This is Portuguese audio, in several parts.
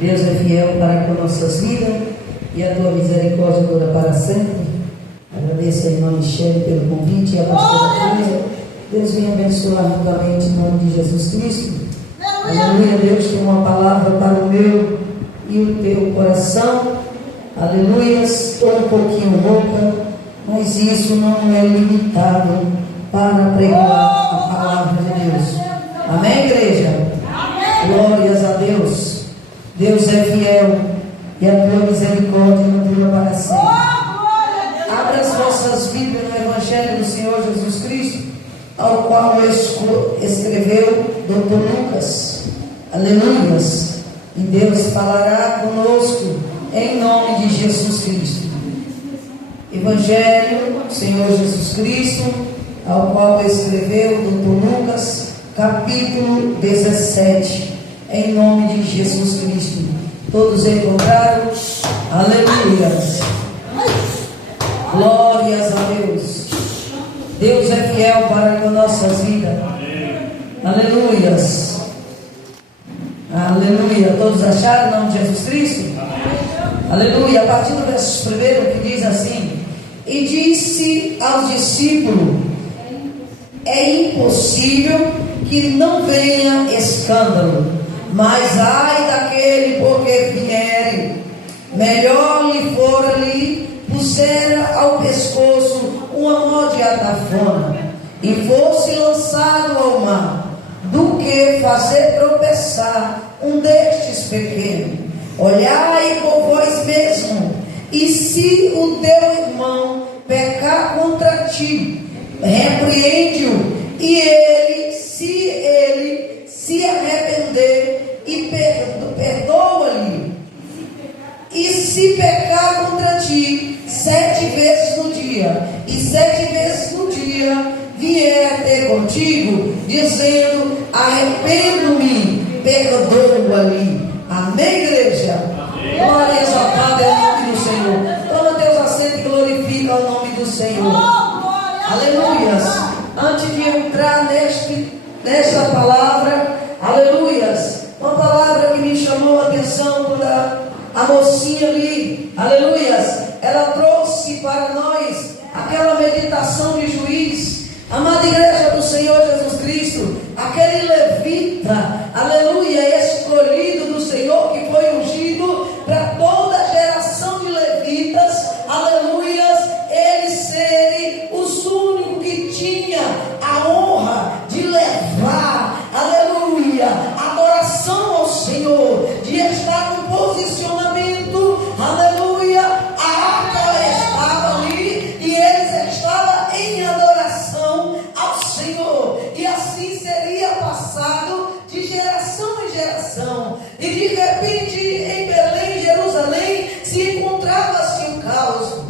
Deus é fiel para com nossas vidas e a tua misericórdia dura para sempre. Agradeço a irmã Michele pelo convite e a pastora Cris. Deus venha abençoar ricamente em nome de Jesus Cristo. Aleluia. Deus tem uma palavra para o meu e o teu coração. Aleluia. Estou um pouquinho rouca, mas isso não é limitado para pregar a palavra de Deus. Amém, igreja? Amém. Glórias a Deus. Deus é fiel e a tua misericórdia não dura para sempre. Abra as vossas Bíblias no Evangelho do Senhor Jesus Cristo, ao qual escreveu Dr. Lucas. Aleluias. E Deus falará conosco em nome de Jesus Cristo. Evangelho do Senhor Jesus Cristo, ao qual escreveu Dr. Lucas, capítulo 17, em nome de Jesus Cristo. Todos encontraram? Aleluias. Glórias a Deus. Deus é fiel para com nossas vidas. Aleluias. Aleluia. Todos acharam o nome de Jesus Cristo? Aleluia. A partir do verso 1 que diz assim: e disse aos discípulos: é impossível que não venha escândalo, mas ai daquele porque vier, melhor lhe fora lhe pusera ao pescoço uma mão de atafona e fosse lançado ao mar, do que fazer tropeçar um destes pequenos. Olhai por vós mesmo, e se o teu irmão pecar contra ti, repreende-o, e ele se arrepender, e perdoa-lhe. E se pecar contra ti 7 vezes no dia, e 7 vezes no dia vier a ter contigo, dizendo: arrependo-me, perdoa-lhe. Amém, igreja? Glória exaltada é o nome do Senhor. Toma teus assentos e glorifica o nome do Senhor. Aleluias. Antes de entrar nesta palavra, aleluias, uma palavra que me chamou a atenção quando a mocinha ali, aleluias, ela trouxe para nós aquela meditação de Juiz. Amada igreja do Senhor Jesus Cristo, aquele levita, aleluia, escolhido do Senhor, que foi ungido para toda a geração de levitas, aleluias, eles serem os únicos que tinha a honra de levar, aleluia, adoração ao Senhor, de estar no posicionamento, aleluia, a arca estava ali e eles estavam em adoração ao Senhor, e assim seria passado de geração em geração. E de repente em Belém, Jerusalém, se encontrava-se um caos,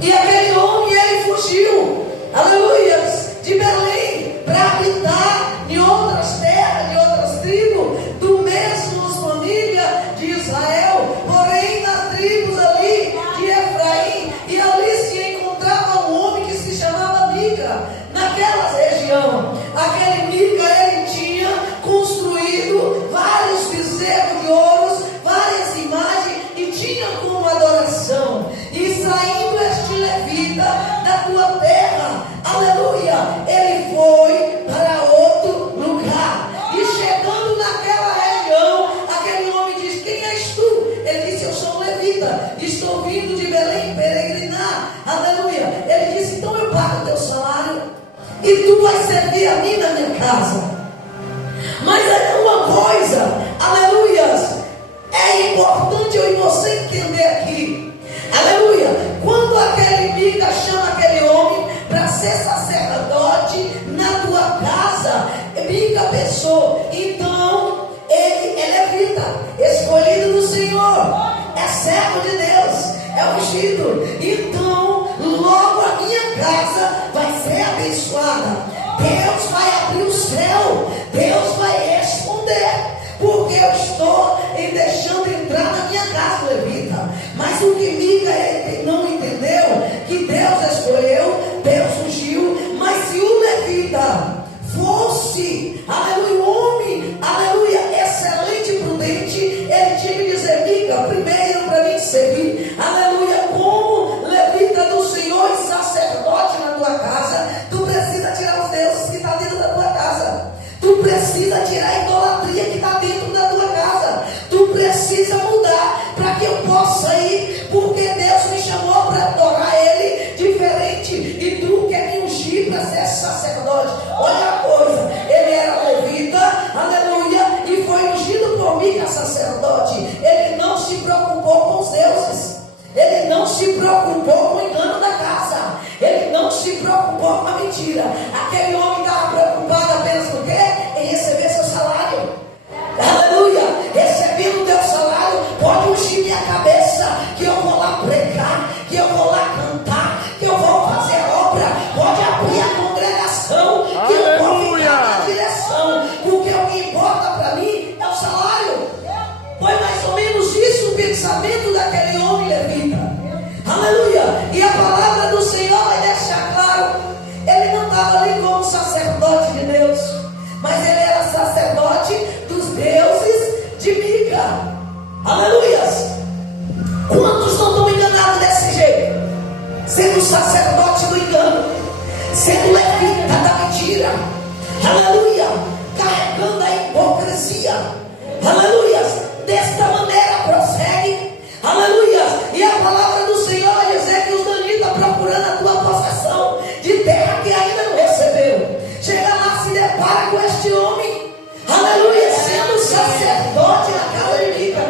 e aquele homem ele fugiu, aleluias, de Belém para habitar em outras terras, de outras tribos, do mesmo família de Israel, porém nas tribos ali de Efraim, e ali se encontrava um homem que se chamava Mica, naquela região. Aquele Mica, ele tinha construído vários bezerros de ouro, várias imagens, e tinha como adoração. E saindo este levita da tua terra, aleluia, ele foi para outro lugar, e chegando naquela região, aquele homem diz: quem és tu? Ele disse: eu sou um levita, estou vindo de Belém peregrinar, aleluia. Ele disse: então eu pago o teu salário e tu vais servir a mim na minha casa. Mas é uma coisa, aleluias, é importante eu e você entender aqui, aleluia. Quando aquele Mica chama aquele homem para ser sacerdote na tua casa, Mica pensou: então ele é levita, escolhido do Senhor, é servo de Deus, é ungido, então logo a minha casa vai ser abençoada. Deus vai abrir o céu, Deus vai responder, porque eu estou deixando entrar na minha casa, levita. Mas o que Mica não entendeu, que Deus escolheu, Deus ungiu, mas se o levita fosse, aleluia, um homem, aleluia, excelente e prudente, Mica, sacerdote, ele não se preocupou com os deuses. Ele não se preocupou com o engano da casa. Ele não se preocupou com a mentira. Aquele homem estava preocupado apenas com o quê? Em receber seu salário. Aleluia! Recebendo o teu salário, pode ungir minha cabeça, que eu vou lá pregar, que eu vou lá cantar, que eu vou fazer obra. Pode abrir a congregação, que eu vou ficar na direção, porque o que importa para mim é o salário. Foi mais ou menos isso o pensamento daquele homem levita. Aleluia! E a palavra do Senhor vai deixar claro, ele não estava ali como sacerdote de Deus, mas ele era sacerdote dos deuses de Mica. Aleluias! Quantos não estão enganados desse jeito? Sendo sacerdote do engano, sendo levita da mentira. Aleluia! Carregando a hipocrisia. Aleluias! Desta maneira prossegue. Aleluia! E a palavra do Senhor vai dizer que os danitas procurando a tua possessão de terra que ainda não recebeu. Chega lá, se depara com este homem. Aleluia! Sendo sacerdote na casa de Mica.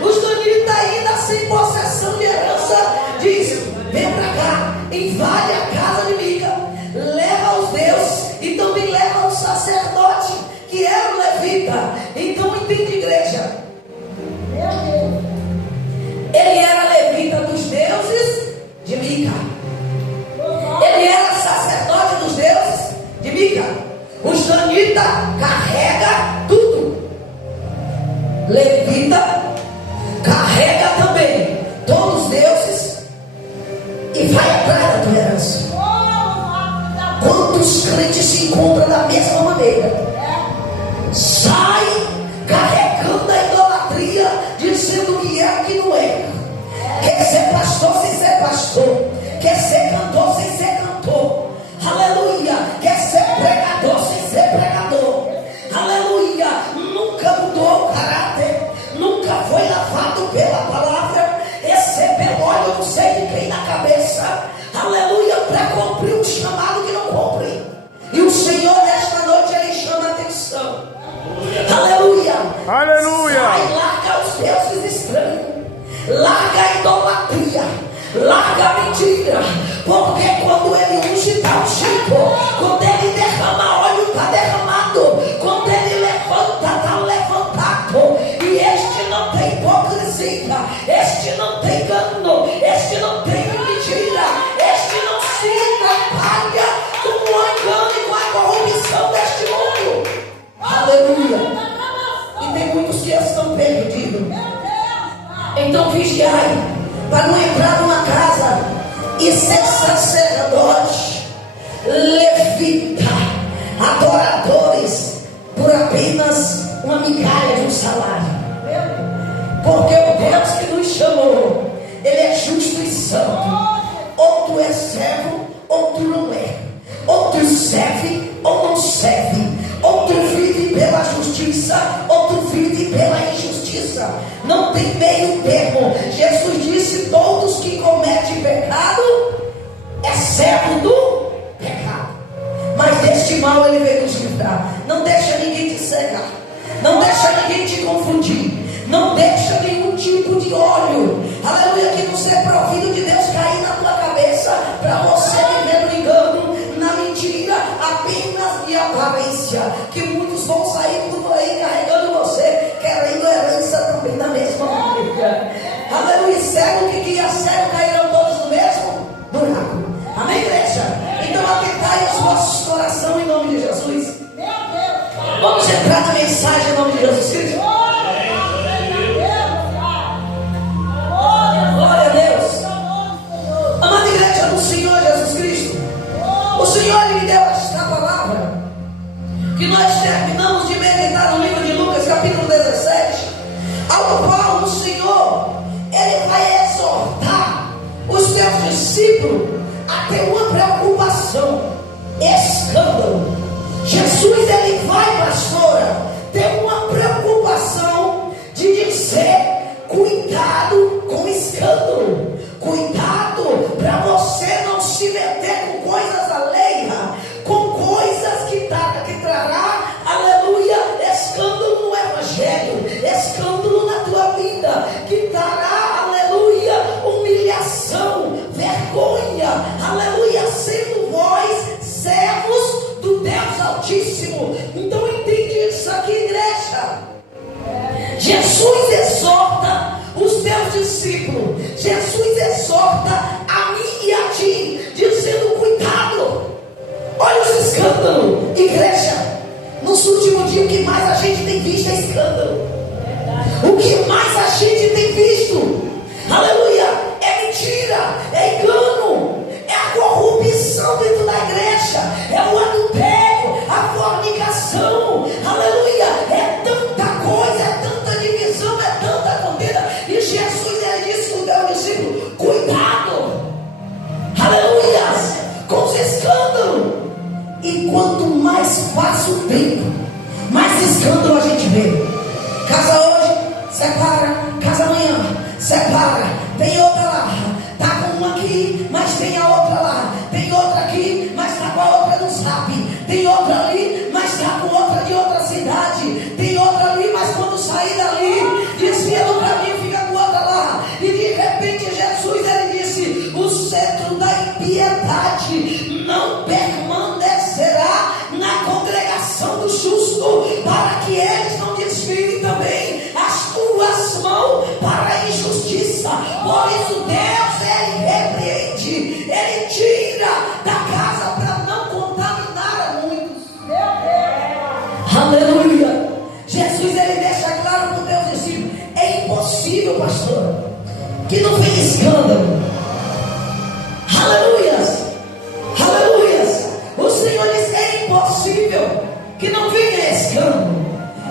Os danitas ainda sem possessão de herança diz: vem pra cá, invade a casa de Mica, leva os deuses e também leva o sacerdote que era o levita. Então entende, igreja, ele era levita dos deuses de Mica. Ele era sacerdote dos deuses de Mica. Os danitas carrega tudo. Levita carrega também todos os deuses e vai atrás da tua herança. Quantos crentes se encontram da mesma maneira? Sai carregando a idolatria, dizendo que é o que não é. Quer ser pastor sem ser pastor, quer ser cantor sem ser cantor. Aleluia! Quer ser pregador sem ser pregador. Aleluia! Nunca mudou o caráter, nunca foi lavado pela palavra, recebeu óleo não sei de quem na cabeça. Aleluia! Para cumprir um chamado que não cumpre. E o Senhor nesta noite ele chama a atenção. Aleluia! Aleluia! Sai, larga os deuses estranhos, larga a idolatria, larga a mentira, porque quando ele unge está ungido, quando ele derrama óleo está derramado, quando ele levanta está levantado. E este não tem hipocrisia, este não tem engano, este não tem mentira, este não se atrapalha com o engano e com a corrupção deste mundo. Aleluia! E tem muitos que estão perdidos. Então vigiai, para não entrar numa casa e ser sacerdote, levita, adoradores, por apenas uma migalha de um salário. Porque o Deus que nos chamou, ele é justo e santo. Ou tu és servo, ou tu não é. Ou tu serve, ou não serve. Ou tu vive pela justiça, ou tu vive pela injustiça. Não tem meio termo. Jesus disse: todos que cometem pecado é servo do pecado. Mas deste mal ele veio nos livrar. Não deixa ninguém te cegar, não deixa ninguém te confundir, não deixa nenhum tipo de óleo, aleluia, que não seja provido de Deus cair na tua cabeça, para você viver no engano, na mentira, apenas de aparência. Que muitos vão sair por aí carregando você, querendo herança também da mesma maneira. Aleluia, cego que guia cego cairão todos no mesmo buraco. Amém, igreja? Então atentai os vossos corações em nome de Jesus. Vamos entrar na mensagem em nome de Jesus Cristo. Glória a Deus. Amada igreja do Senhor Jesus Cristo, o Senhor lhe deu esta palavra que nós terminamos de meditar no livro de Lucas capítulo 17, ao qual o Senhor ele vai exortar os seus discípulos a ter uma preocupação, escândalo. Jesus ele vai, pastora, ter uma preocupação de dizer: cuidado com escândalo, cuidado para você não se meter com coisas alheias, com coisas que trará, aleluia, escândalo no evangelho, escândalo Jesus exorta os teus discípulos, Jesus exorta a mim e a ti, dizendo: cuidado, olha os escândalos. Igreja, nos últimos dias o que mais a gente tem visto é escândalo. O que mais a gente tem visto, aleluia, é mentira, é engano, é a corrupção dentro da igreja, é o adultério, a fornicação, aleluia, é tanta coisa, é tanta divisão, é tanta contenda. E Jesus, ele disse para o teu discípulo: cuidado, aleluia, com os escândalos. E quanto mais passa o tempo, mais escândalo a gente vê. Casa hoje, separa, casa amanhã, separa, tem outra lá, tá com uma aqui, mas tem a outra lá, tem outra aqui, mas tá com a outra do Zap, tem outra ali, mas tá com outra de outra cidade, tem outra ali, mas quando sair dali, desvia do caminho, fica com outra lá. E de repente Jesus, ele disse: o centro da impiedade não permanecerá na congregação do justo, para que eles não desviem também as tuas mãos para a injustiça. Por isso Deus, ele repreende, ele tira da casa para não contaminar a muitos. Aleluia. Jesus, ele deixa claro para os teus discípulos: é impossível, pastor, que não venha escândalo. Aleluias, aleluias. O Senhor diz: é impossível que não venha escândalo,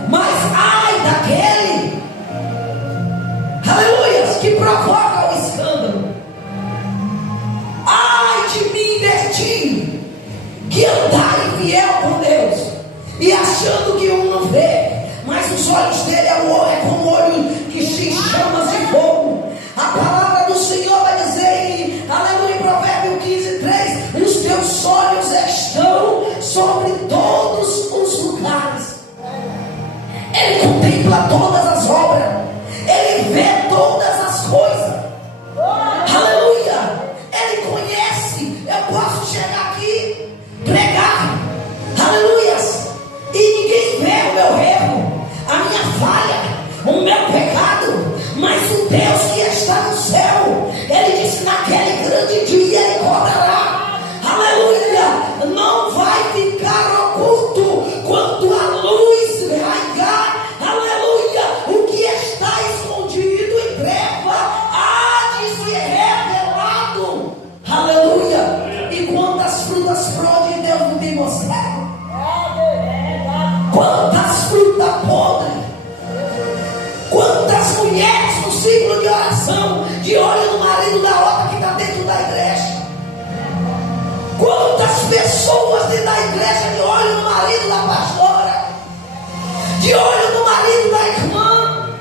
mas ai daquele, aleluias, que provoca o escândalo. Ai de mim, de ti, que andar infiel com Deus, e achando que um não vê, mas os olhos dele é como olho que se chamas de fogo. A palavra do Senhor vai dizer, aleluia, em Provérbio 15:3: os teus olhos estão sobre todos os lugares. Ele contempla todas as obras, ele vê todas as coisas. Aleluia. Ele conhece. Eu posso chegar aqui, pregar, aleluias, e ninguém vê o meu erro, a minha falha, o meu pecado. Mas o Deus que está no céu, ele disse: naquele grande dia ele rodará. Aleluia. Não vai ficar oculto quando a luz raiar. Aleluia. O que está escondido em treva há de ser revelado. Aleluia. E quantas frutas podres Deus não tem mostrado? Quantas frutas podres? Quantas mulheres no ciclo de oração, de olho no marido da outra que está dentro da igreja? Quantas pessoas dentro da igreja de olho no marido da pastora, de olho no marido da irmã,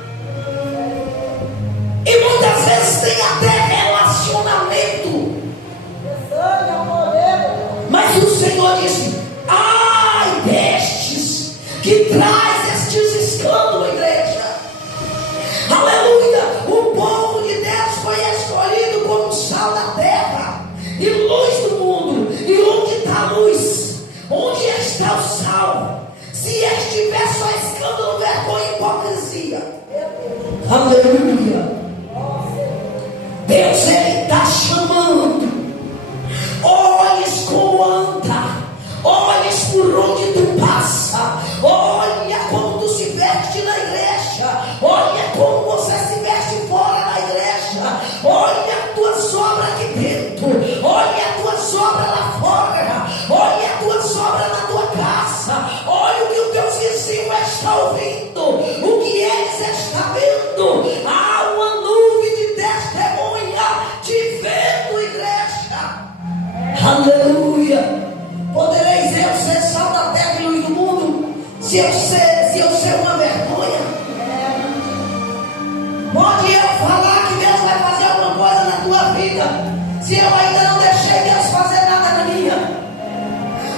e muitas vezes tem até relacionamento, mas o Senhor disse: ai destes que traz estes escândalos, igreja. Aleluia. O povo de Deus foi escolhido como sal da terra e luz do mundo. E onde está a luz? Onde está o sal? Se estiver só escândalo, vergonha e hipocrisia. Aleluia. Deus, ele está chamando. Olhes como anda, olhes por onde tu passa, olha como tu se veste na igreja, olha como você se veste fora da igreja, olha a tua sobra aqui dentro, olha a tua sobra lá fora, olha a tua sobra na tua casa, olha o que o teu vizinho está ouvindo, o que eles estão vendo. Há uma nuvem de testemunha te vendo, igreja. Aleluia. Podereis eu ser sal da terra e luz do mundo, se eu ser uma vergonha? Pode eu falar que Deus vai fazer alguma coisa na tua vida, se eu ainda não deixei Deus fazer nada na minha?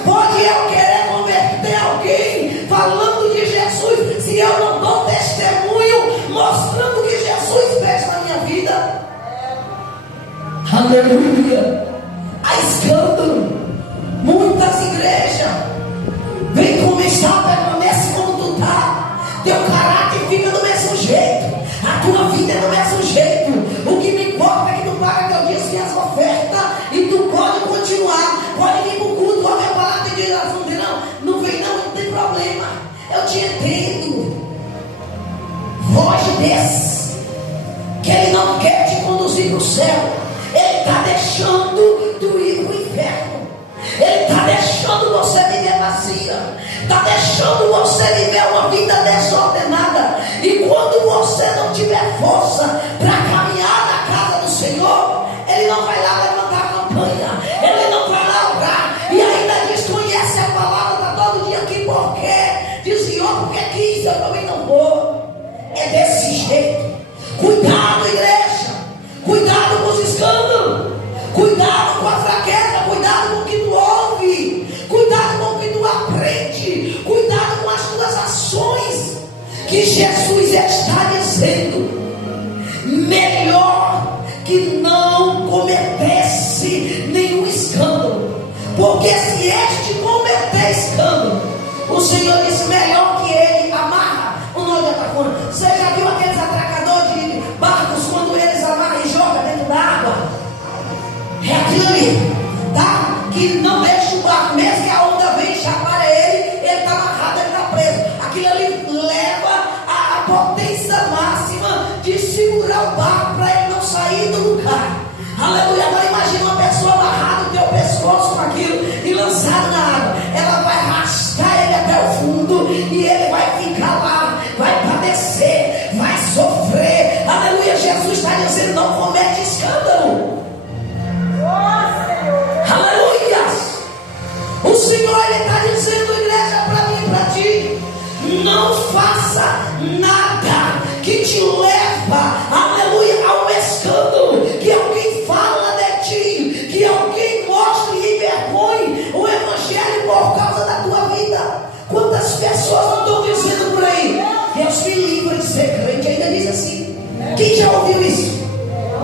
Pode eu querer converter alguém falando de Jesus, se eu não dou testemunho mostrando o que Jesus fez na minha vida? Aleluia. Há escândalo. Muitas igrejas vem como está, permanece como tu está, teu caráter fica do mesmo jeito. a tua vida é do mesmo jeito. O que me importa é que tu paga teu dízimo e as ofertas, e tu pode continuar, pode vir para o culto, pode ver a palavra de Deus, não vem não tem problema, eu te entendo. Foge desse, que ele não quer te conduzir para o céu, ele está deixando tu ir para o inferno, ele está deixando você viver vazia, está deixando você viver uma vida desordenada. E quando você não tiver força para caminhar na casa do Senhor, ele não vai lá levantar a campanha, ele não vai lá orar, e ainda diz: conhece a palavra, está todo dia aqui, porque diz: Senhor, porque quis, eu também não vou. É desse jeito. Cuidado, igreja, cuidado com os escândalos, cuidado com a fraqueza, cuidado com o que tu ouve, cuidado com o que tu aprende, cuidado com as tuas ações, que Jesus está dizendo: melhor que não cometesse nenhum escândalo, porque se este cometer escândalo, o Senhor disse: melhor que ele amarra o nó de atacona. Você já viu aqueles atracadores de barcos, quando eles amarram e jogam dentro da água? É aquilo ali, tá? Que não deixa o barco, mesmo que a onda venha e chacoalha ele está amarrado, ele está preso. Aquilo ali leva a potência máxima de segurar o barco para ele não sair do lugar. Aleluia. Agora imagina uma pessoa amarrada no teu pescoço com aquilo e lançada na água. Ela vai arrastar ele até o fundo e ele vai ficar lá, vai padecer, vai sofrer. Aleluia. Jesus está dizendo: não comete escândalo. Aleluia. O Senhor, ele está dizendo, igreja, para mim e para ti: não faça nada que te leva, aleluia, a um escândalo, que alguém fala de ti, que alguém mostre e envergonhe o evangelho por causa da tua vida. Quantas pessoas não estão dizendo por aí: Deus me livre de ser crente? Ainda diz assim. Quem já ouviu isso?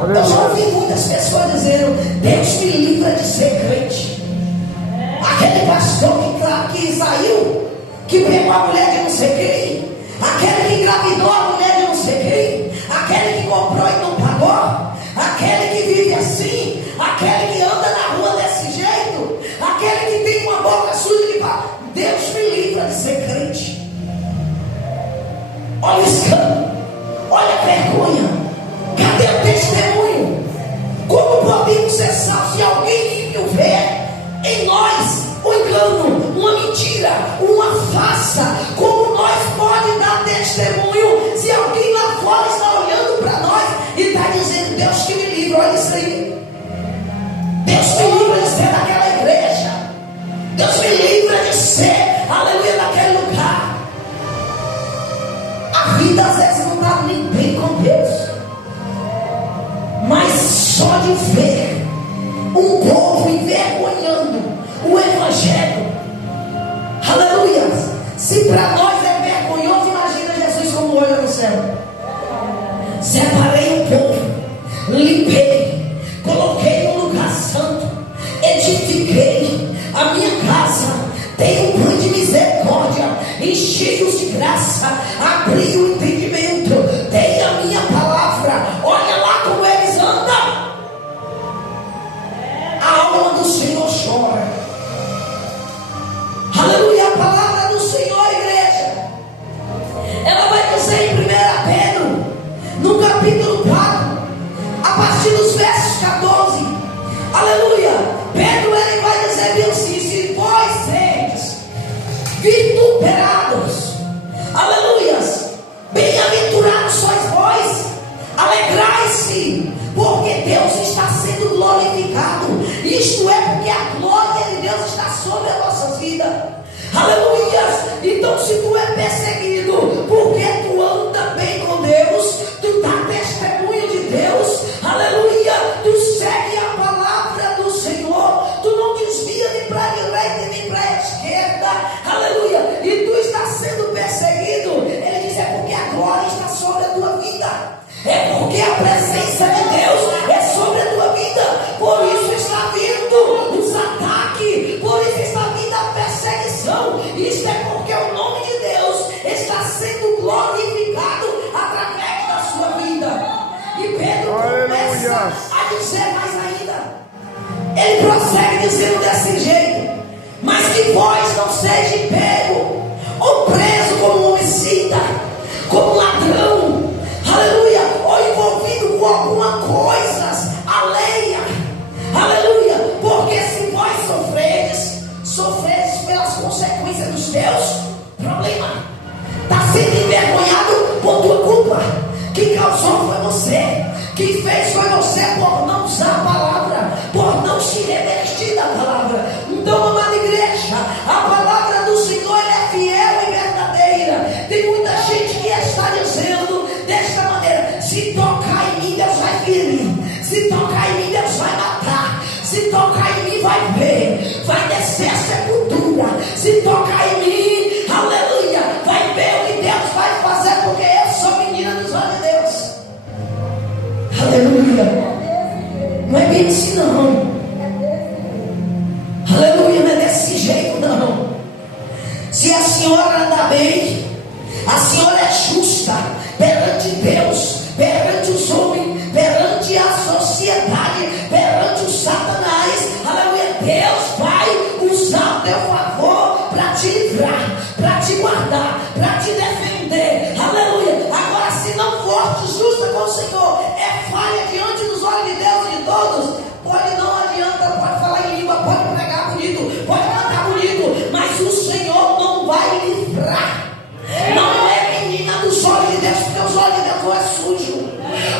Eu já ouvi muitas pessoas dizendo: Deus me livre de ser crente. Aquele pastor que saiu, que pegou a mulher de não sei quem, aquele que engravidou a mulher de não sei quem, aquele que comprou e não pagou, aquele que vive assim, aquele que anda na rua desse jeito, aquele que tem uma boca suja que fala: Deus me livre de ser crente. Olha o escândalo, olha a vergonha, cadê o testemunho? Como podemos ser salvos se alguém ímpio vê em nós um engano, uma mentira, uma farsa? Como nós pode dar testemunho se alguém lá fora está olhando para nós e está dizendo: Deus que me livre? Olha isso aí. Deus me livre de ser daquela igreja, Deus me livre de ser, aleluia, naquele lugar. A vida às vezes não está nem bem com Deus, mas só de ver um povo envergonhando o evangelho, aleluia. Se para nós é vergonhoso, imagina Jesus como olha no céu. Separei o povo, limpei, coloquei no lugar santo, edifiquei a minha casa, dei um plano de misericórdia, enchi-os de graça, abri o entendimento, dei a minha palavra. Olha lá como eles andam. A alma do Senhor chora. Aleluia. A palavra do Senhor, igreja, ela vai dizer em 1 Pedro, no capítulo 4, a partir dos versos 14, aleluia. Pedro, ele vai dizer bem assim: se vós sedes vituperados, aleluia, bem-aventurados sois vós, alegrai-se, porque Deus está sendo glorificado. Isto é, porque a glória de Deus está sobre a nossa vida. Aleluia. Então, se tu é perseguido porque tu anda bem com Deus, tu dá testemunho de Deus, aleluia, tu segue a palavra do Senhor, tu não desvia nem para a direita nem para a esquerda, aleluia, e tu está sendo perseguido, ele diz: é porque a glória está sobre a tua vida, é porque a presença de Deus é sobre a tua vida. Por isso está vindo os ataques, por isso está vindo a perseguição. Isso é porque o nome de Deus está sendo glorificado através da sua vida. dizendo desse jeito: mas que vós não sejam pego ou preso como homicida, como ladrão, aleluia, ou envolvido com alguma coisa alheia, aleluia, porque se vós sofredes pelas consequências dos teus problemas, está sendo envergonhado por tua culpa. Quem causou foi você, quem fez foi você por não usar a palavra, por não se revestir da palavra. Então, amada igreja, a palavra do Senhor é fiel e verdadeira. Tem muita gente que está dizendo desta maneira: se tocar em mim, Deus vai ferir, se tocar em mim, Deus vai matar, se tocar em mim, vai ver, vai descer a sepultura, se tocar em mim, aleluia, vai ver o que Deus vai fazer, porque eu sou menina dos olhos de Deus. Aleluia. Não é bem assim não. Aleluia, não é desse jeito não. Se a senhora anda bem, a senhora é justa perante Deus, perante os homens, perante a sociedade, perante os satanás, aleluia, Deus vai usar o teu favor para te livrar, para te guardar, para te defender, aleluia. Agora, se não for justa com o Senhor, é falha diante dos olhos de Deus e de todos, pode, não adianta, pode falar em língua, pode pregar bonito, pode cantar bonito, mas o Senhor não vai livrar. Não é menina dos olhos de Deus, porque os olhos de Deus não é sujo,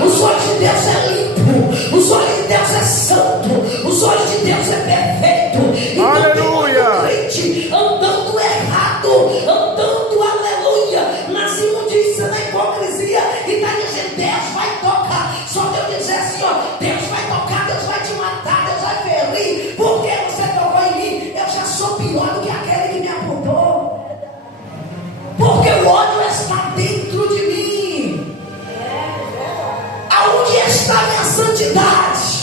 os olhos de Deus é limpo, os olhos de Deus é santo, os olhos de Deus é perfeito. Então, aleluia, crente andando errado, andando, aleluia, nas imundícias, na hipocrisia, e está dizendo: Deus vai tocar. Só Deus dizer assim, ó: Deus vai tocar, Deus vai te matar, Deus vai ferir, porque você tocou em mim. Eu já sou pior do que aquele que me apontou, porque o ódio está dentro de mim. Aonde está minha santidade?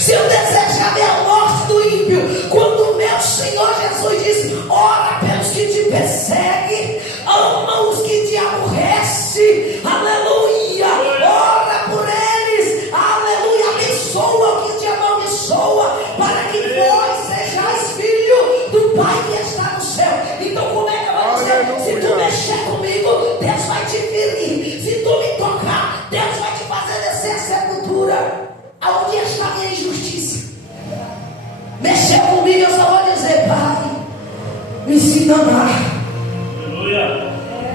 Se eu desejar ver a morte do ímpio, quando o meu Senhor Jesus disse: ora pelos que te perseguem, ama os que te aborrecem, aleluia, ora por eles, aleluia, abençoa o que te amaldiçoa, para que vós sejais filho do Pai que está no céu. Então, como é que eu vou dizer? Se tu mexer comigo, Deus vai te ferir. Se tu me tocar, Deus vai te fazer descer a sepultura. Aonde está a minha injustiça? Mexer comigo, eu só vou dizer: Pai, me ensina a amar.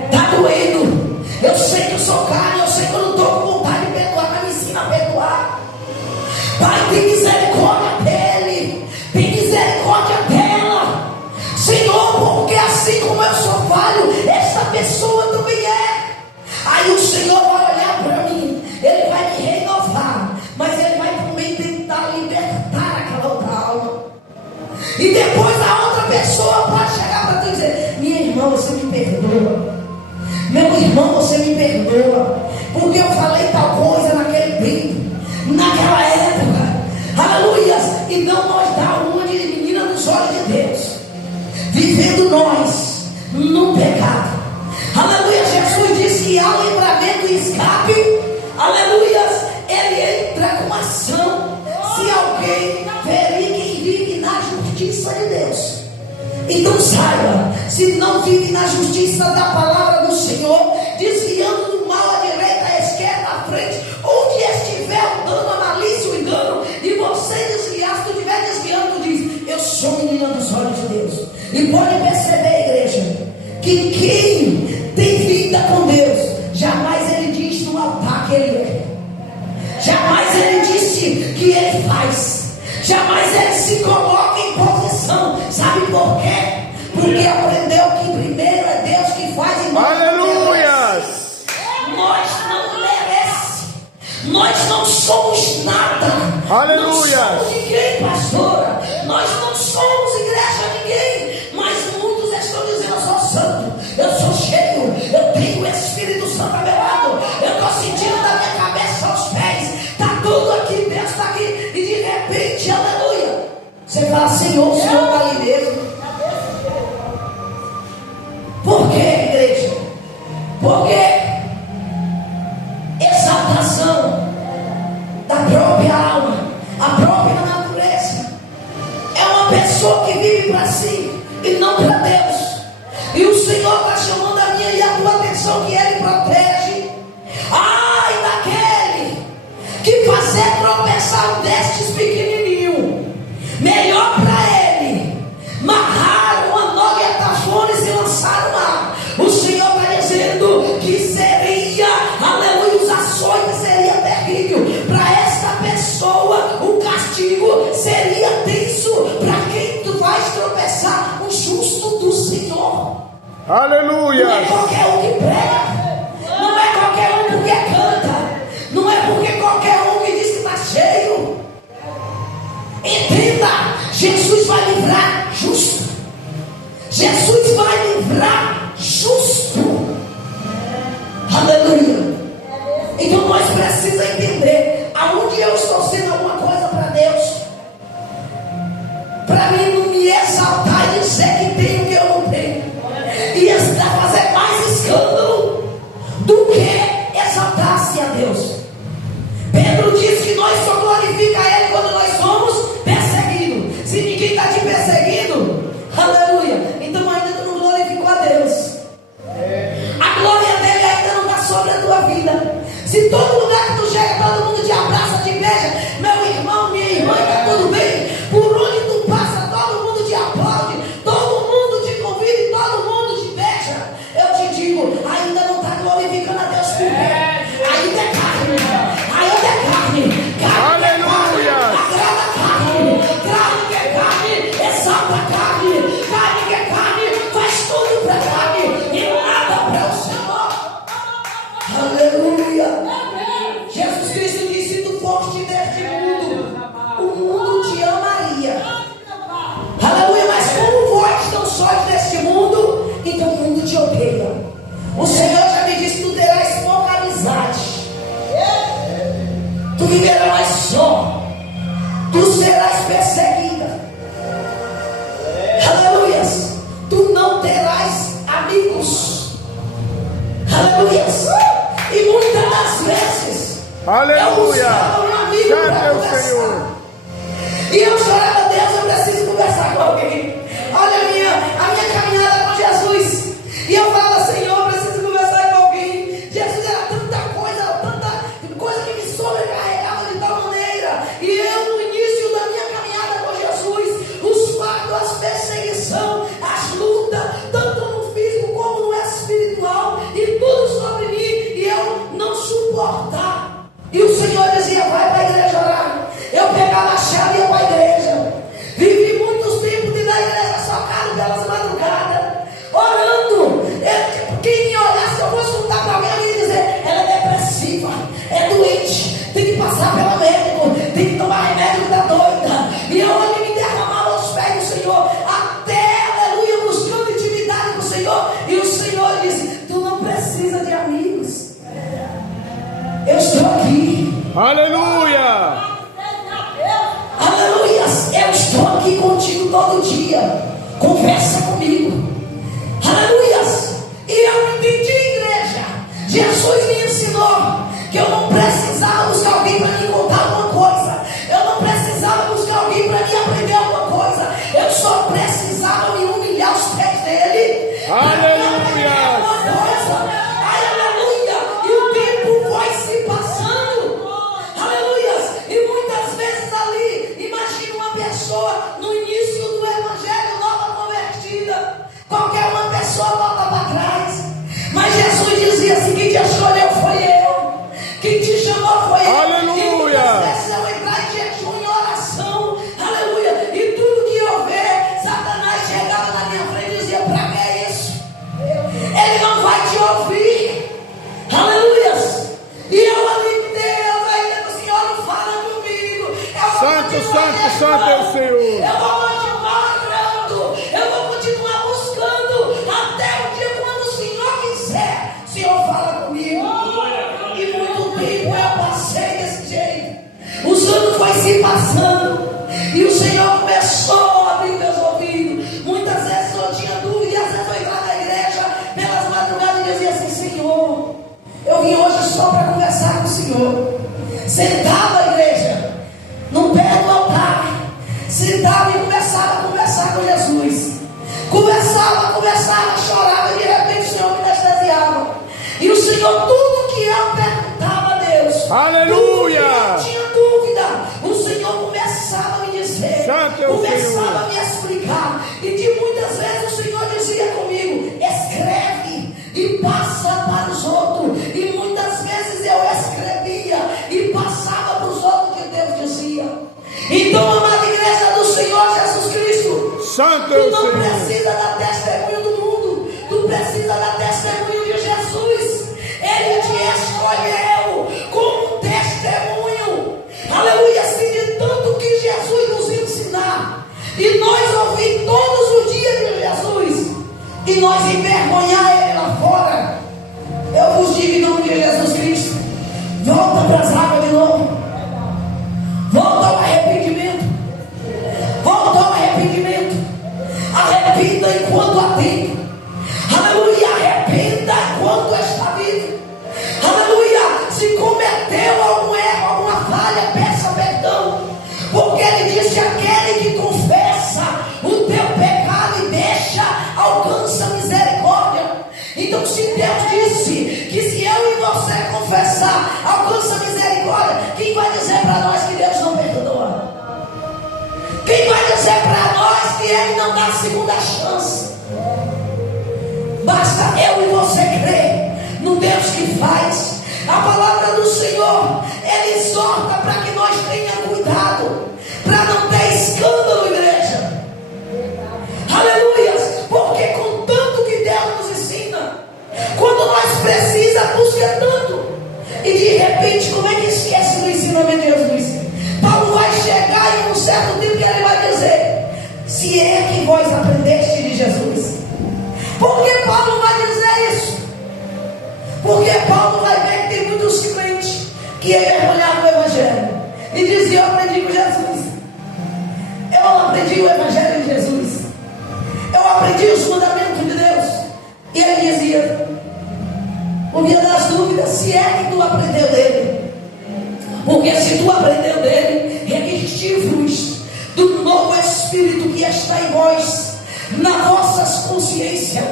Está doendo. Eu sei que eu sou carne, eu sei que eu não estou com vontade de perdoar, mas me ensina a perdoar. Pai, tem misericórdia dele, tem misericórdia dela, Senhor, porque assim como eu sou falho, essa pessoa também é. Aí o Senhor vai olhar para mim, Ele vai me renovar, mas Ele vai também tentar libertar aquela outra alma. E depois a outra pessoa pode chegar para tu e dizer: minha irmã, você me perdoa, meu irmão, você me perdoa, porque eu falei tal coisa naquele tempo, naquela época, aleluia. Então nós dá uma de menina nos olhos de Deus, vivendo nós no pecado, aleluia. Jesus disse que há livramento e escape, aleluia. Ele entra com ação se alguém ferir quem vive na justiça de Deus. Então saiba, se não vive na justiça da palavra do Senhor, desviando do mal à direita, à esquerda, à frente, onde estiver o dano, a malícia, o engano, e você desviar, se tu estiver desviando, tu diz: eu sou menina dos olhos de Deus. E pode perceber, igreja, que quem tem vida com Deus, jamais ele diz no altar que ele é, jamais ele disse que ele faz, jamais ele se coloca em posição. Sabe por quê? Porque aprendeu que primeiro é Deus que faz e nós aleluias. Nós não merecemos, nós não somos nada, aleluia. Não somos ninguém, pastora, nós não somos igreja a ninguém, mas muitos estão dizendo: eu sou santo, eu sou cheio, eu tenho o Espírito Santo ao meu lado, eu estou sentindo da minha cabeça aos pés, está tudo aqui, Deus está aqui, e de repente, aleluia, você fala: Senhor, o Senhor está ali mesmo. Por quê, igreja? Porque exaltação da própria alma, a própria natureza, é uma pessoa que vive para si e não para Deus. E o Senhor está chamando a minha e a tua atenção, que Ele protege. Ai daquele que fazer tropeçar um destes pequenininhos, melhor para ele amarrar uma nova etafones e lançar no mar. O Senhor está dizendo que seria, aleluia, os açoites seria terrível para esta pessoa, o castigo seria tenso para quem tu vais tropeçar. Um justo do Senhor. Aleluia. Não é qualquer um que prega, não é qualquer um porque canta, não é porque qualquer um que diz que está cheio. Entenda, Jesus vai livrar justo. Jesus vai livrar justo. Aleluia. Então nós precisamos entender aonde eu estou sendo alguma coisa para Deus, para mim não me exaltar e dizer que tenho o que eu não tenho, e estar fazer mais escândalo do que exaltar-se a Deus. Pedro diz que nós só glorifica a Ele quando nós somos perseguidos. Se ninguém está te perseguindo, aleluia, então ainda tu não glorificou a Deus. A glória dele ainda não está sobre a tua vida. Se todo lugar que tu chega, todo mundo te abraça, te beija, meu irmão, minha irmã, está tudo bem. Por onde tu passa, todo mundo te aplaude, todo mundo te convida e todo mundo te beija. Eu te digo, ainda não está glorificando a Deus por quê? Ainda é carne, ainda é carne. Carne é carne, agrada a carne. Carne que é carne, exalta a carne. Carne que é carne, faz tudo para a carne e nada para o Senhor. Aleluia. Jesus Cristo disse: se tu foste deste mundo, o mundo te amaria. Aleluia. Mas como vós não sois deste mundo, então o mundo te odeia. O Senhor já me disse: tu terás pouca amizade, tu viverás só, tu serás perseguida. Aleluia. Tu não terás amigos. Aleluia. E muitas das vezes eu buscava um amigo para conversar, e eu chorava: Deus, eu preciso conversar com alguém. Olha a minha caminhada com Jesus. E eu falava: Senhor, eu preciso conversar com alguém. Jesus era tanta coisa que me sobrecarregava de tal maneira. E eu, no início da minha caminhada com Jesus, os fatos, as perseguições, as lutas, tanto no físico como no espiritual, e tudo sobre mim, e eu não suportar. E o Senhor dizia: vai para a igreja orar. Eu pegava a chave e ia para a igreja. Vivi muitos tempos de ir na igreja socado pelas madrugadas, orando. Quem me olhasse, eu fosse contar para alguém, eu ia dizer: ela é depressiva, é doente, tem que passar pelo médico, tem que tomar remédio que está doida. E eu ali me derramava aos pés do Senhor, até, aleluia, buscando intimidade com o Senhor. E o Senhor disse: tu não precisa de amigos, eu estou aqui. Aleluia. Aleluia. Eu estou aqui contigo todo dia. Conversa comigo. Aleluia. E eu entendi, igreja. Jesus me ensinou que eu não precisava buscar alguém para me contar alguma coisa. Eu não precisava buscar alguém para me aprender alguma coisa. Eu só precisava me humilhar aos pés dele. Aleluia. Aleluia. E o tempo vai se passando. Aleluia. E muitas vezes ali, imagina uma pessoa no início do evangelho, nova convertida. Qualquer uma pessoa volta para trás. Mas Jesus dizia assim: quem te escolheu foi eu, quem te chamou foi eu. Aleluia. E muitas vezes eu entrar em jejum, em oração, aleluia, e tudo que eu ver, Satanás chegava na minha frente e dizia: para que isso? Ele não vai te ouvir. Aleluia. E eu ali: Deus, ainda o Senhor não fala comigo. Santo é o Senhor. Eu vou continuar orando, eu vou continuar buscando, até o dia quando o Senhor quiser. O Senhor fala comigo. E muito tempo eu passei desse jeito. Os anos foi se passando, e o Senhor começou a abrir meus ouvidos. Muitas vezes eu tinha dúvida, e às vezes eu entrava na igreja pelas madrugadas e dizia assim: Senhor, eu vim hoje só para conversar com o Senhor. Sentava a igreja no pé do altar, sentava e começava a conversar Senhor, tudo que eu perguntava a Deus, Aleluia. tudo que eu tinha dúvida, o Senhor começava a me dizer, Santo é o começava Senhor. a me explicar. E de muitas vezes o Senhor dizia comigo: escreve e passa para os outros. E muitas vezes eu escrevia e passava para os outros que Deus dizia. Então, amada igreja do Senhor Jesus Cristo, Santo é tu o não Senhor. precisa dar testemunho do mundo, tu precisa dar testemunho de Jesus. Ele te escolheu como um testemunho, aleluia, assim, de tanto que Jesus nos ensinar, e nós ouvir todos os dias de Jesus, e nós envergonhar Ele lá fora. Eu vos digo em nome de Jesus Cristo, volta para as águas de novo, volta ao arrependimento, volta ao arrependimento, arrependa enquanto há tempo, aleluia, arrependa enquanto está vivo, aleluia. Se cometeu algum erro, alguma falha, peça perdão, porque Ele disse: aquele que confessa o teu pecado e deixa, alcança misericórdia. Então, se Deus disse que se eu e você confessar, alcança misericórdia, quem vai dizer para nós que Deus não perdoa? Quem vai dizer para nós que Ele não dá segunda chance? Basta eu e você crer no Deus que faz. A palavra do Senhor, Ele exorta para que nós tenhamos cuidado, para não ter escândalo, igreja. Aleluia. Porque com tanto que Deus nos ensina, quando nós precisamos, busca tanto, e de repente, como é que esquece do ensinamento de Jesus? Paulo vai chegar em um certo tempo que ele vai dizer: se é que vós aprendeste de Jesus. Por que Paulo vai dizer isso? Porque Paulo vai ver que tem muitos crentes que envergonhavam o Evangelho e diziam: eu aprendi com Jesus, eu aprendi o Evangelho de Jesus, eu aprendi os fundamentos de Deus. E ele dizia, por via das dúvidas, se é que tu aprendeu dele. Porque se tu aprendeu dele, revesti-vos do novo Espírito que está em vós, na vossas consciências.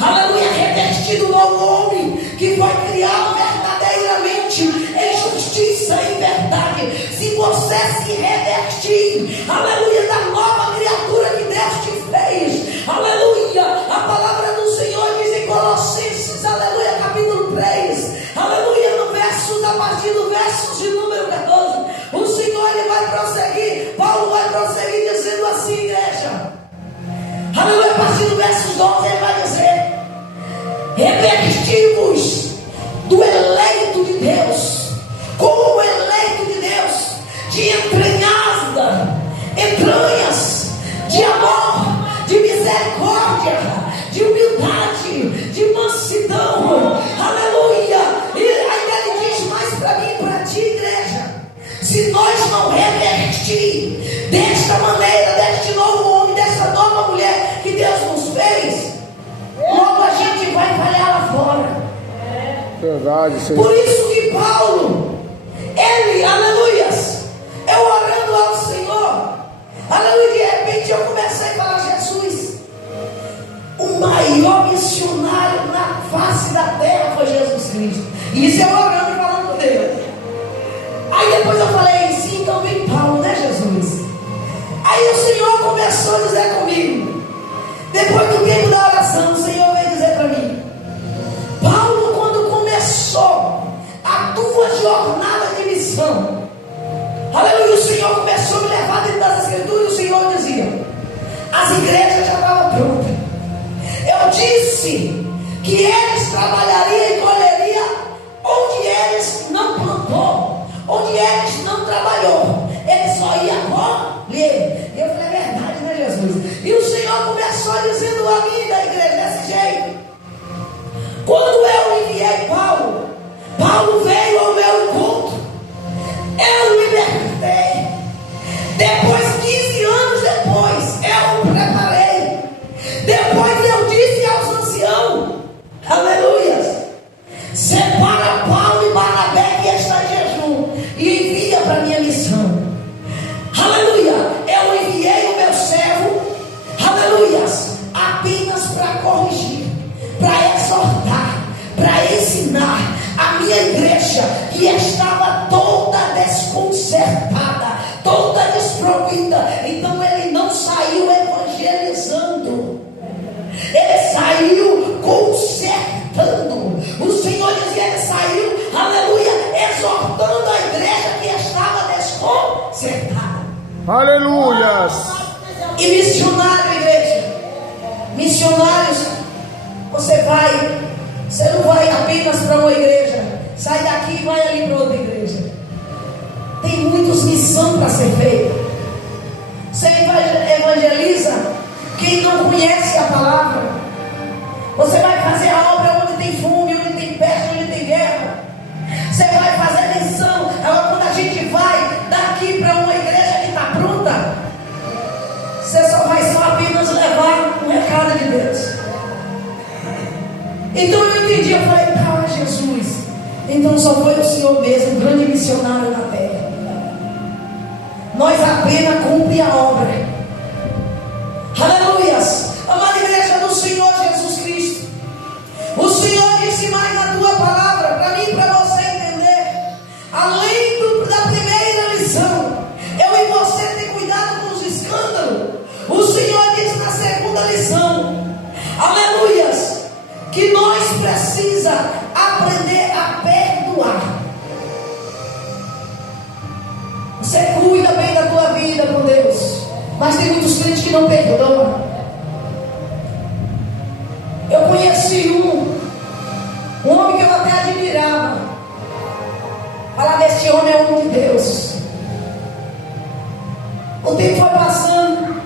Aleluia, revestido do novo homem que foi criado verdadeiramente em justiça e verdade. Se você se revestir, aleluia, da nova criatura que Deus te fez, aleluia, a palavra do Senhor diz em Colossenses, aleluia, capítulo 3, aleluia, no verso, a partir do verso de número 14, o Senhor ele vai prosseguir, Paulo vai prosseguir dizendo assim, igreja, aleluia, a partir do verso 12 ele vai dizer: revestivos do eleito de Deus, como o eleito de Deus, de entranhas, de amor, de misericórdia, de humildade, de mansidão, aleluia. E ainda ele diz mais para mim e para ti, igreja: se nós não revestir desta maneira, deste novo homem, desta nova mulher que Deus nos fez, logo a gente vai falhar lá fora. Verdade, Senhor. Por isso que Paulo, ele, aleluias, eu orando ao Senhor, aleluia, de repente eu comecei a falar: Jesus, o maior missionário na face da terra foi Jesus Cristo. E isso eu orando e falando com Deus. Aí depois eu falei: sim, então vem Paulo, né, Jesus? Aí o Senhor começou a dizer comigo, depois do tempo da oração, o Senhor veio dizer para mim: Paulo, quando começou a tua jornada de missão, aleluia, o Senhor começou a me levar dentro das Escrituras, e o Senhor dizia: as igrejas já estavam prontas. Eu disse que eles trabalhariam e colheriam onde eles não plantou, onde eles não trabalhou, eles só iam colher. E eu falei: é verdade, né, Jesus? E o Senhor começou dizendo a mim da igreja desse jeito: quando eu enviei Paulo, Paulo veio ao meu encontro, eu libertei. Depois, 15 anos depois, eu o preparei. Depois eu disse aos anciãos, aleluia, Aleluias. E missionário, igreja. Missionários, você não vai apenas para uma igreja. Sai daqui e vai ali para outra igreja. Tem muitas missões para ser feita. Você evangeliza quem não conhece a palavra. Você vai fazer a obra onde tem fome, onde tem peste, onde tem guerra. Você vai fazer missão. Agora, quando a gente vai daqui para uma igreja que está pronta, você só vai apenas levar o recado de Deus. Então eu entendi, eu falei, tá, Jesus. Então só foi o Senhor mesmo, um grande missionário na terra. Nós apenas cumprimos a obra. Aleluias. Amada igreja do Senhor Jesus Cristo, o Senhor disse mais na tua palavra, para mim e para você entender. Além da primeira lição, eu e você ter cuidado com os escândalos. O Senhor diz na segunda lição, aleluias, que nós precisamos aprender a perdoar. Você cuida bem da tua vida com Deus, mas tem muitos crentes que não perdoam. Eu conheci um homem que eu até admirava. Falava, este homem é um de Deus. O tempo foi passando,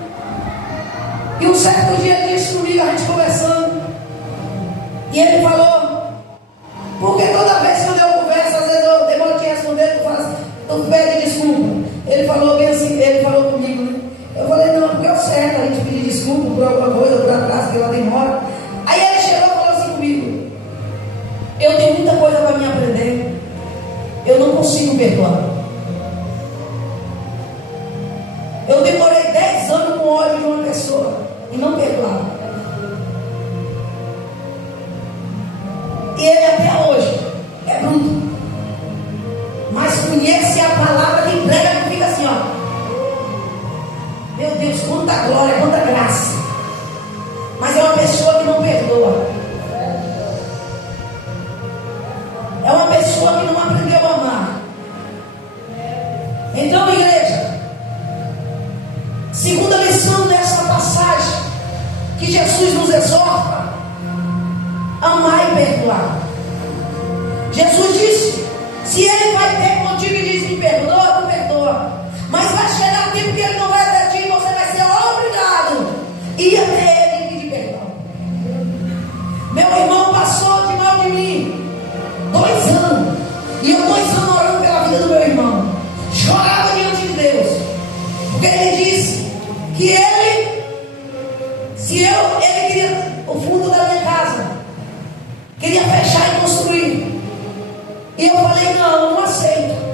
e um certo dia ele disse comigo, a gente conversando, e ele falou, porque toda vez que eu conversa, às vezes eu demoro de responder, tu pede desculpa. Ele falou bem assim, ele falou comigo, né? Eu falei, não, porque é o certo a gente pedir desculpa por alguma coisa, por atraso, que ela demora. Aí ele chegou e falou assim comigo, eu tenho muita coisa para me aprender, eu não consigo perdoar. Eu demorei 10 anos com ódio de uma pessoa e não perdoava. E ele até hoje é bruto, mas conhece a palavra que prega, que fica assim, ó. Meu Deus, quanta glória, quanta graça. Mas é uma pessoa que não perdoa. É uma pessoa que não aprendeu a amar. Então, igreja, segunda lição dessa passagem que Jesus nos exorta: amar e perdoar. Jesus disse: se ele vai ter contigo e diz me perdoa, tu perdoa. Mas vai chegar tempo que ele não vai até ti e você vai ser obrigado a ir até ele e pedir perdão. Meu irmão passou de mal de mim 2 anos. E eu 2 anos orando pela vida do meu irmão. Chorava diante de Deus. Porque ele disse que ele queria o fundo da minha casa. Queria fechar e construir. E eu falei, não aceito.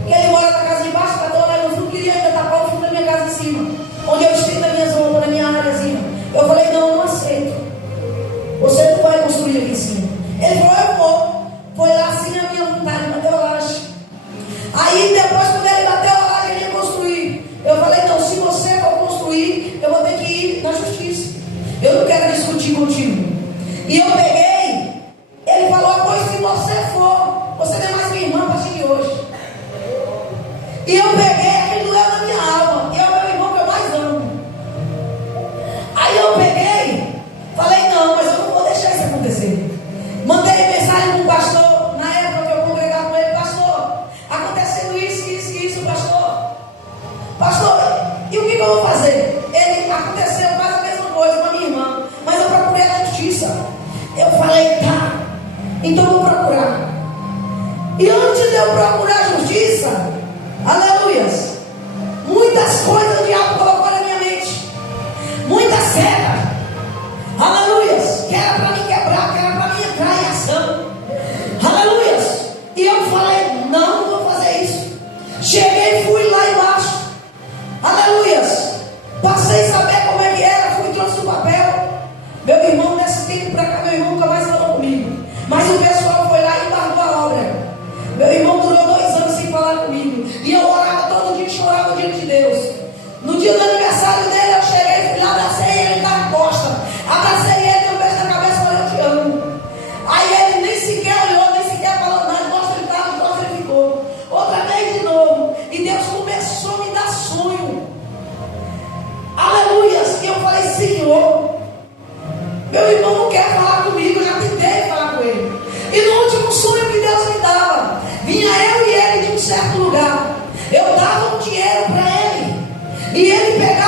Porque ele mora na casa de baixo, está lá no fundo, queria ainda tapar o fundo da minha casa em cima. Onde eu estendo as minhas roupas, na minha áreazinha. Eu falei, não aceito. Você não vai construir aqui em cima. Ele falou, eu vou. Foi lá assim a minha vontade, bateu a laje. Aí depois, quando ele bateu a laje, ele ia construir. Eu falei, não, se você for construir, eu vou ter que ir na justiça. Eu não quero discutir contigo. E eu peguei, ele falou, pois se você for, você não é mais minha irmã a partir de hoje. E eu peguei, aquele doeu na minha alma. E é o meu irmão que eu mais amo. Aí eu peguei, falei, não, mas eu não vou deixar isso acontecer. Mandei mensagem para o pastor, na época que eu congregava com ele, pastor, acontecendo isso, pastor. Pastor, e o que eu vou fazer? Ele aconteceu quase a mesma coisa com a minha irmã, mas eu procurei a justiça. Eu falei, tá, então eu vou procurar. E antes de eu procurar a justiça, aleluias, muitas coisas o diabo colocou na minha mente, muita seta, aleluias, que era para me quebrar, que era para me entrar em ação, aleluias. E eu falei, não vou fazer isso. Cheguei, fui lá embaixo, aleluias, passei a saber como é que era, fui e trouxe o papel. Meu irmão, nesse tempo para cá, meu irmão nunca mais falou comigo, mas o pessoal foi lá e embargou a obra. Meu irmão durou 2 anos sem falar comigo, e eu orava todo dia, chorava diante de Deus. No dia do aniversário dele, eu cheguei, fui lá, abracei ele na costa, abracei ele, eu beijo na cabeça e falei, eu te amo. Aí ele nem sequer olhou, nem sequer falou nada, gosta ele estava, gosta ele ficou. Outra vez de novo, e Deus começou a me dar sonho.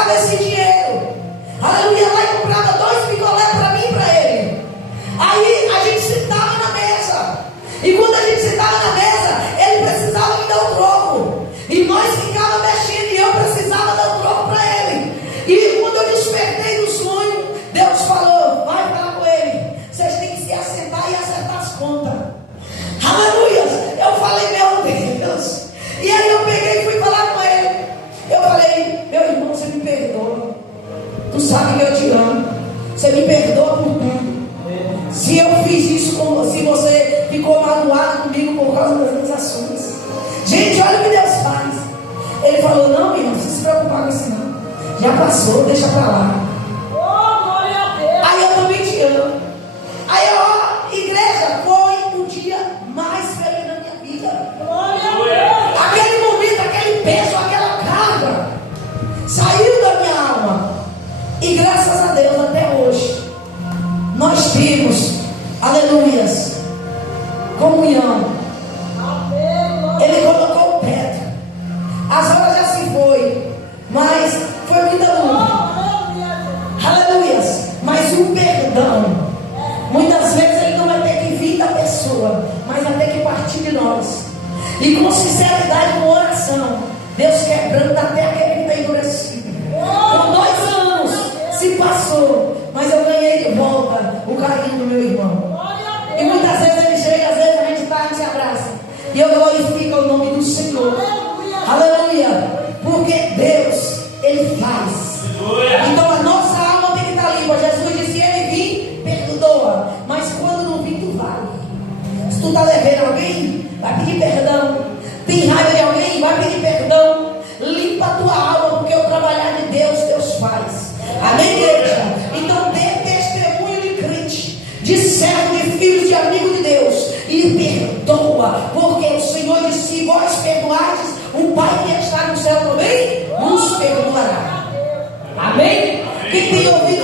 pegava esse dinheiro, aleluia, lá e comprava 2 picolé para mim e para ele. Aí a gente sentava na mesa, e quando a gente sentava na mesa, ele precisava me dar um troco, e nós ficávamos mexendo, e eu precisava dar um troco para ele. E quando eu despertei do sonho, Deus falou: vai falar com ele, vocês têm que se assentar e acertar as contas. Aleluia. Eu falei: meu Deus. E aí eu peguei e fui falar com ele. Eu falei: meu irmão, você me perdoa, tu sabe que eu te amo, você me perdoa por tudo. Se eu fiz isso com você, se você ficou magoado comigo por causa das minhas ações. Gente, olha o que Deus faz. Ele falou: não, irmão, não precisa se preocupar com isso não, já passou, deixa pra lá. Aí eu também te amo. Aí, ó, igreja, foi o dia mais feliz da minha vida. Aquele momento, aquele peso, aquela carga saiu da minha alma. E graças a Deus, até hoje, nós temos, aleluias, comunhão. Ele colocou o teto. As horas já se foi, mas foi muita luta. Aleluias. Mas o perdão, muitas vezes ele não vai ter que vir da pessoa, mas vai ter que partir de nós. E com sinceridade, com oração, Deus quebrando até aquele que está endurecido. Com 2 anos se passou, mas eu ganhei de volta o carinho do meu irmão. E muitas vezes ele chega, às vezes a gente está e se abraça, e eu glorifico o nome do Senhor. Aleluia. Porque Deus, Ele faz. Então a nossa alma tem que estar limpa. Jesus disse: ele vim, perdoa. Mas quando não vir, tu vai. Se tu está devendo alguém, vai pedir perdão. Tem raiva de alguém, vai pedir perdão. Limpa a tua alma, porque o trabalhar de Deus, Deus faz. Amém, igreja? Então dê testemunho de crente, de servo, de filho, de amigo de Deus, e perdoa, porque o Senhor disse: se vós perdoares, o Pai que está no céu também nos perdoará. Amém? Quem tem ouvido